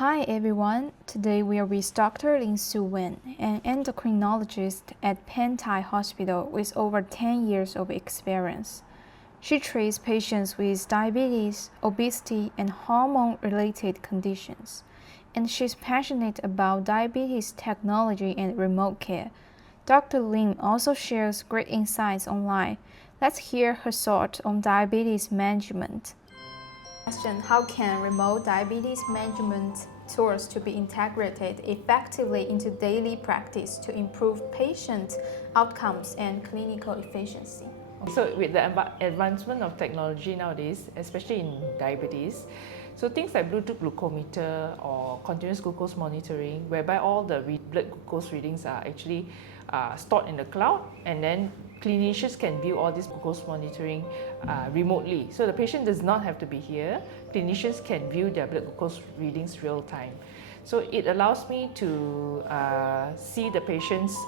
Hi everyone, today we are with Dr. Lim Sue Wen, an endocrinologist at Pantai Hospital with over 10 years of experience. She treats patients with diabetes, obesity, and hormone-related conditions, and she's passionate about diabetes technology and remote care. Dr. Lim also shares great insights online. Let's hear her thoughts on diabetes management. Question: how can remote diabetes management tools to be integrated effectively into daily practice to improve patient outcomes and clinical efficiency? So with the advancement of technology nowadays, especially in diabetes, so things like Bluetooth glucometer or continuous glucose monitoring, whereby all the blood glucose readings are actually stored in the cloud, and then clinicians can view all this glucose monitoring remotely. So the patient does not have to be here. Clinicians can view their blood glucose readings real time. So it allows me to see the patient's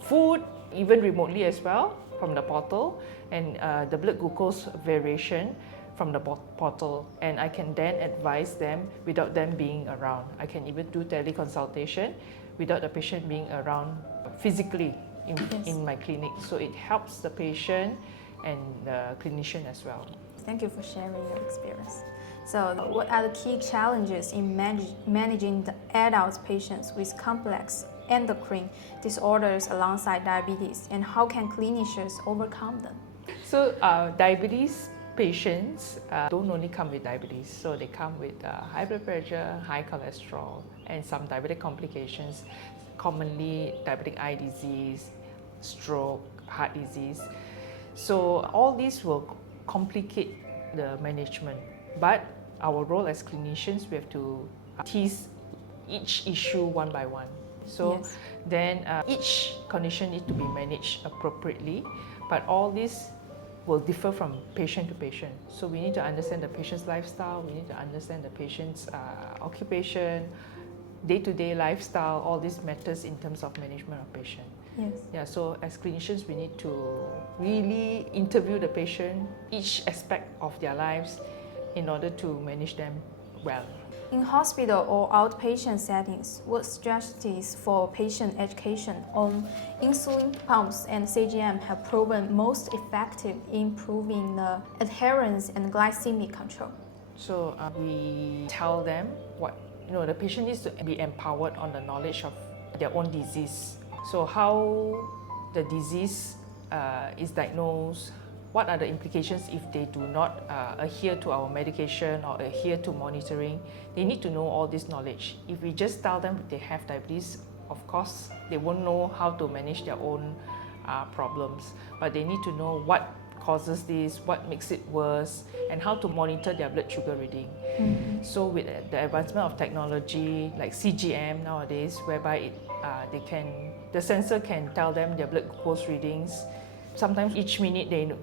food, even remotely as well, from the portal, and the blood glucose variation from the portal, and I can then advise them without them being around. I can even do teleconsultation without the patient being around physically in my clinic. So it helps the patient and the clinician as well. Thank you for sharing your experience. So what are the key challenges in managing the adult patients with complex endocrine disorders alongside diabetes, and how can clinicians overcome them? So diabetes patients don't only come with diabetes, so they come with high blood pressure, high cholesterol, and some diabetic complications, commonly diabetic eye disease, stroke, heart disease. So all these will complicate the management, but our role as clinicians, we have to tease each issue one by one. So Yes. then each condition needs to be managed appropriately, but all this will differ from patient to patient. So we need to understand the patient's lifestyle, we need to understand the patient's occupation, day-to-day lifestyle. All this matters in terms of management of patient. Yes. Yeah, so as clinicians, we need to really interview the patient, each aspect of their lives, in order to manage them well. In hospital or outpatient settings, what strategies for patient education on insulin pumps and CGM have proven most effective in improving the adherence and glycemic control? So we tell them the patient needs to be empowered on the knowledge of their own disease. So how the disease is diagnosed, what are the implications if they do not adhere to our medication or adhere to monitoring. They need to know all this knowledge. If we just tell them they have diabetes, of course, they won't know how to manage their own problems. But they need to know what causes this, what makes it worse, and how to monitor their blood sugar reading. Mm-hmm. So with the advancement of technology like CGM nowadays, whereby the sensor can tell them their blood glucose readings. Sometimes each minute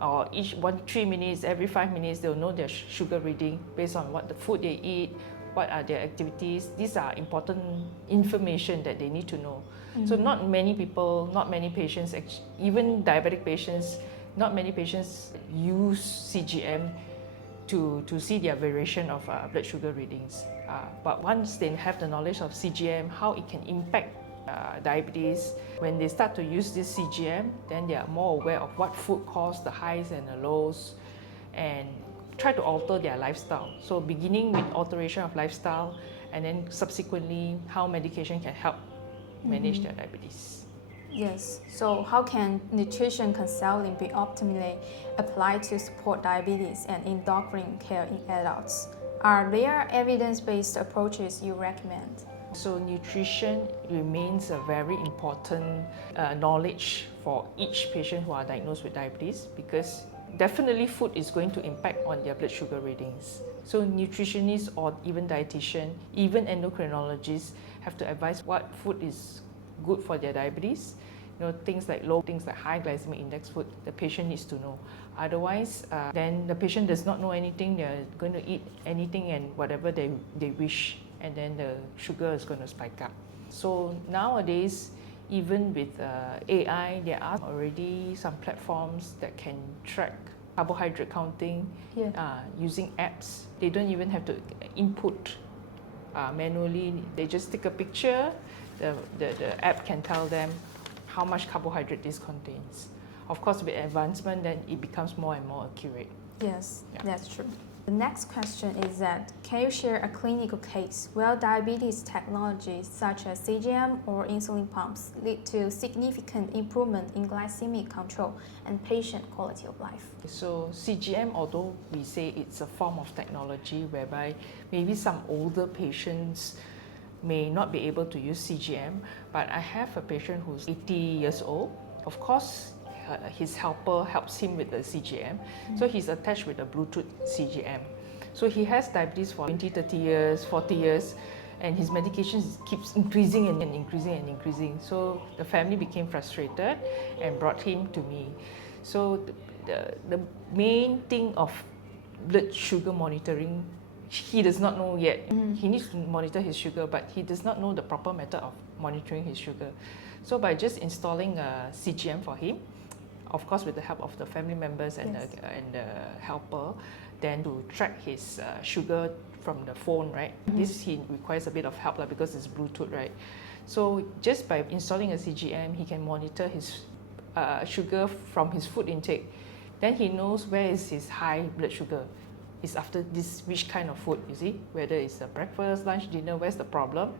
or each 3 minutes, every 5 minutes, they'll know their sugar reading based on what the food they eat, what are their activities. These are important information that they need to know. Mm-hmm. So not many people, not many patients, even diabetic patients, not many patients use CGM to see their variation of blood sugar readings. But once they have the knowledge of CGM, how it can impact diabetes, when they start to use this CGM, then they are more aware of what food cause the highs and the lows, and try to alter their lifestyle. So beginning with alteration of lifestyle, and then subsequently how medication can help manage their diabetes. Yes, so how can nutrition counseling be optimally applied to support diabetes and endocrine care in adults? Are there evidence-based approaches you recommend? So nutrition remains a very important knowledge for each patient who are diagnosed with diabetes, because definitely food is going to impact on their blood sugar readings. So nutritionists or even dietitian, even endocrinologists have to advise what food is good for their diabetes. Things like high glycemic index food, the patient needs to know. Otherwise, then the patient does not know anything, they're going to eat anything and whatever they wish, and then the sugar is going to spike up. So nowadays, even with AI, there are already some platforms that can track carbohydrate counting using apps. They don't even have to input manually. They just take a picture, the app can tell them how much carbohydrate this contains. Of course, with advancement, then it becomes more and more accurate. Yes, Yeah. that's true. The next question is that, can you share a clinical case where diabetes technologies such as CGM or insulin pumps lead to significant improvement in glycemic control and patient quality of life? So CGM, although we say it's a form of technology whereby maybe some older patients may not be able to use CGM, but I have a patient who's 80 years old. Of course, his helper helps him with the CGM. So he's attached with a Bluetooth CGM. So he has diabetes for 20, 30 years, 40 years, and his medication keeps increasing and increasing and increasing. So the family became frustrated and brought him to me. So the main thing of blood sugar monitoring, he does not know yet. He needs to monitor his sugar, but he does not know the proper method of monitoring his sugar. So by just installing a CGM for him, of course with the help of the family members and, Yes. the helper, then to track his sugar from the phone, right? This he requires a bit of help because it's Bluetooth, right? So just by installing a CGM, he can monitor his sugar from his food intake. Then he knows where is his high blood sugar. It's after this, which kind of food, you see? Whether it's a breakfast, lunch, dinner, where's the problem?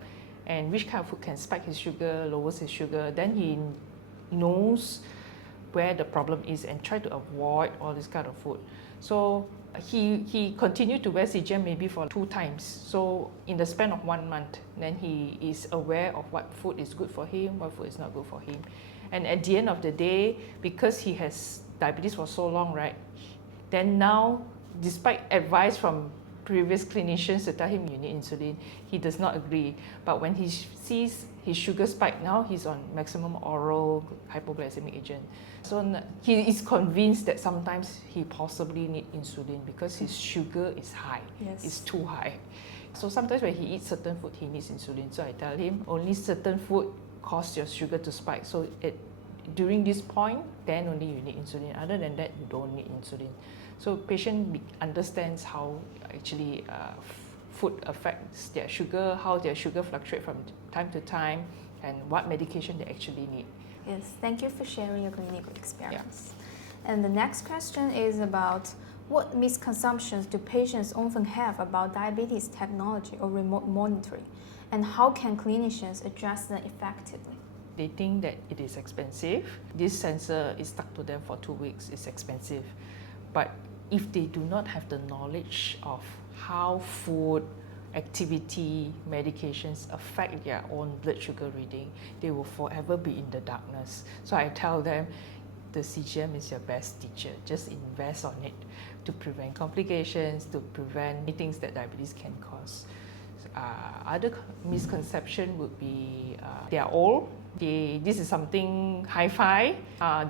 And which kind of food can spike his sugar, lowers his sugar. Then he knows where the problem is and try to avoid all this kind of food. So he continued to wear CGM maybe for 2 times. So in the span of 1 month, then he is aware of what food is good for him, what food is not good for him. And at the end of the day, because he has diabetes for so long, right? Then now, despite advice from previous clinicians to tell him you need insulin, he does not agree. But when he sees his sugar spike, now he's on maximum oral hypoglycemic agent. So he is convinced that sometimes he possibly need insulin because his sugar is high. Yes. It's too high. So sometimes when he eats certain food, he needs insulin. So I tell him only certain food cause your sugar to spike. So during this point, then only you need insulin. Other than that, you don't need insulin. So patient understands how actually food affects their sugar, how their sugar fluctuates from time to time, and what medication they actually need. Yes, thank you for sharing your clinical experience. Yeah. And the next question is about, what misconceptions do patients often have about diabetes technology or remote monitoring, and how can clinicians address them effectively? They think that it is expensive. This sensor is stuck to them for 2 weeks. It's expensive. But if they do not have the knowledge of how food, activity, medications affect their own blood sugar reading, they will forever be in the darkness. So I tell them, the CGM is your best teacher. Just invest on it to prevent complications, to prevent things that diabetes can cause. Other misconception would be they are old. This is something hi-fi,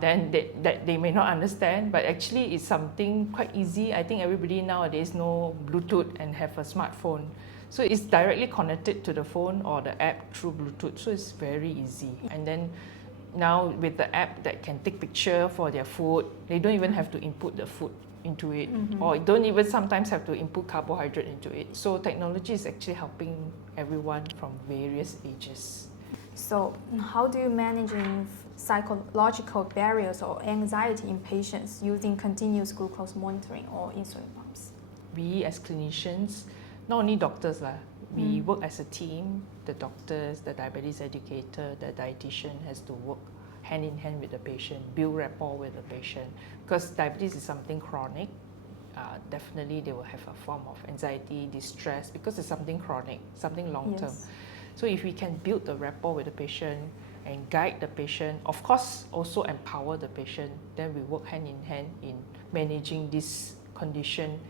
then that they may not understand, but actually it's something quite easy. I think everybody nowadays know Bluetooth and have a smartphone. So it's directly connected to the phone or the app through Bluetooth, so it's very easy. And then now with the app that can take picture for their food, they don't even have to input the food into it, or don't even sometimes have to input carbohydrate into it. So technology is actually helping everyone from various ages. So how do you manage psychological barriers or anxiety in patients using continuous glucose monitoring or insulin pumps? We as clinicians, not only doctors, we work as a team. The doctors, the diabetes educator, the dietitian has to work hand in hand with the patient, build rapport with the patient. Because diabetes is something chronic, definitely they will have a form of anxiety, distress, because it's something chronic, something long-term. Yes. So if we can build the rapport with the patient and guide the patient, of course also empower the patient, then we work hand in hand in managing this condition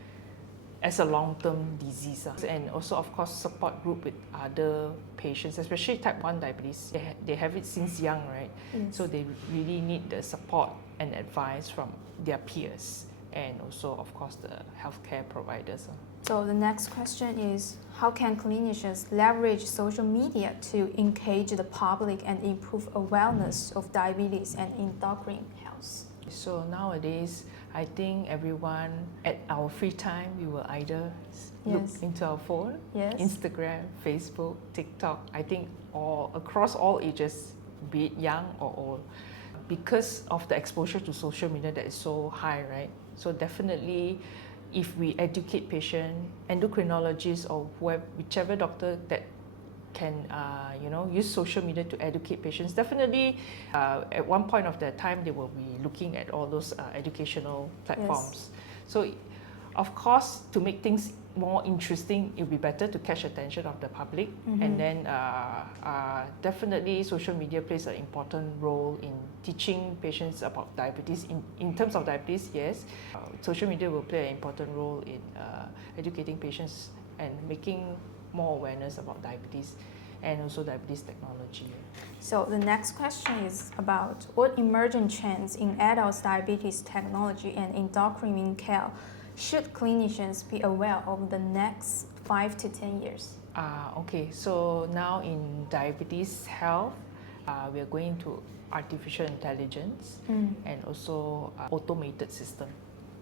as a long-term disease. And also, of course, support group with other patients, especially type 1 diabetes. They have it since young, right? Yes. So they really need the support and advice from their peers and also, of course, the healthcare providers. So the next question is, how can clinicians leverage social media to engage the public and improve awareness of diabetes and endocrine health? So nowadays, I think everyone at our free time, we will either look Yes. into our phone, Yes. Instagram, Facebook, TikTok. I think all across all ages, be it young or old, because of the exposure to social media that is so high, right? So definitely, if we educate patient, endocrinologists or whichever doctor that can use social media to educate patients, definitely at one point of their time they will be looking at all those educational platforms. So of course, to make things more interesting, it would be better to catch attention of the public. And then definitely social media plays an important role in teaching patients about diabetes. In terms of diabetes, yes, social media will play an important role in educating patients and making more awareness about diabetes and also diabetes technology. So the next question is about what emerging trends in adults diabetes technology and endocrine care should clinicians be aware of the next 5 to 10 years? Okay, so now in diabetes health, we are going to artificial intelligence and also automated system.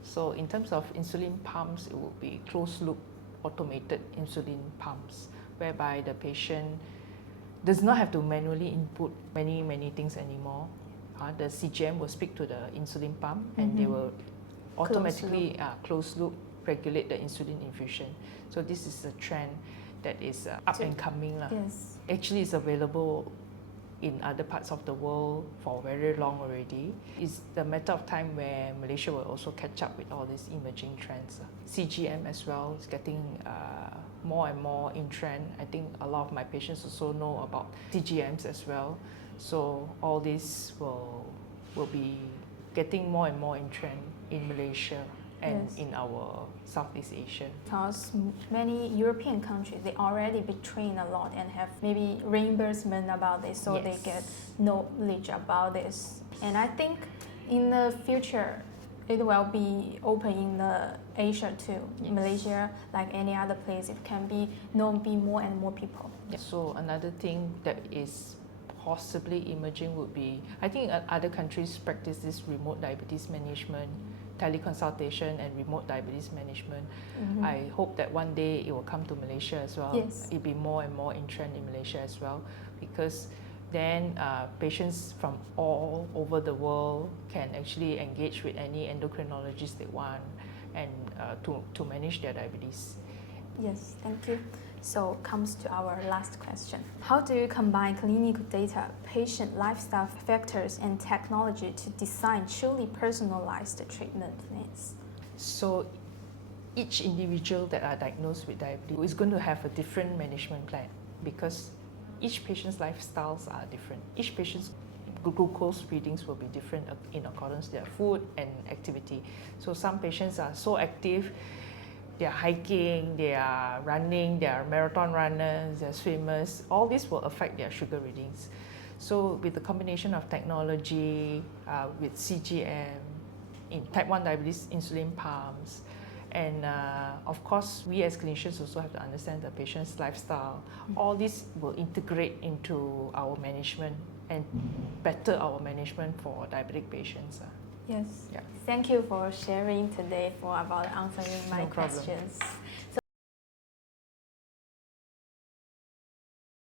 So in terms of insulin pumps, it will be closed loop automated insulin pumps, whereby the patient does not have to manually input many things anymore. The CGM will speak to the insulin pump and they will automatically closed loop regulate the insulin infusion. So this is a trend that is up and coming. Yes. Actually, it's available in other parts of the world for very long already. It's the matter of time where Malaysia will also catch up with all these emerging trends. CGM as well is getting more and more in trend. I think a lot of my patients also know about CGMs as well. So all this will be getting more and more in trend in Malaysia and in our Southeast Asia. Because many European countries, they already be trained a lot and have maybe reimbursement about this, so they get knowledge about this. And I think in the future, it will be open in the Asia too. Malaysia, like any other place, it can be known by more and more people. So another thing that is possibly emerging would be, I think other countries practice this remote diabetes management, teleconsultation and remote diabetes management. I hope that one day it will come to Malaysia as well. It'll be more and more in trend in Malaysia as well, because then patients from all over the world can actually engage with any endocrinologist they want and to manage their diabetes. Yes, thank you. So comes to our last question. How do you combine clinical data, patient lifestyle factors, and technology to design truly personalized treatment plans? So each individual that are diagnosed with diabetes is going to have a different management plan, because each patient's lifestyles are different. Each patient's glucose readings will be different in accordance to their food and activity. So some patients are so active, they are hiking, they are running, they are marathon runners, they are swimmers. All this will affect their sugar readings. So with the combination of technology, with CGM, in type 1 diabetes, insulin pumps, and of course, we as clinicians also have to understand the patient's lifestyle. All this will integrate into our management and better our management for diabetic patients. Yes. Thank you for sharing today about answering my questions.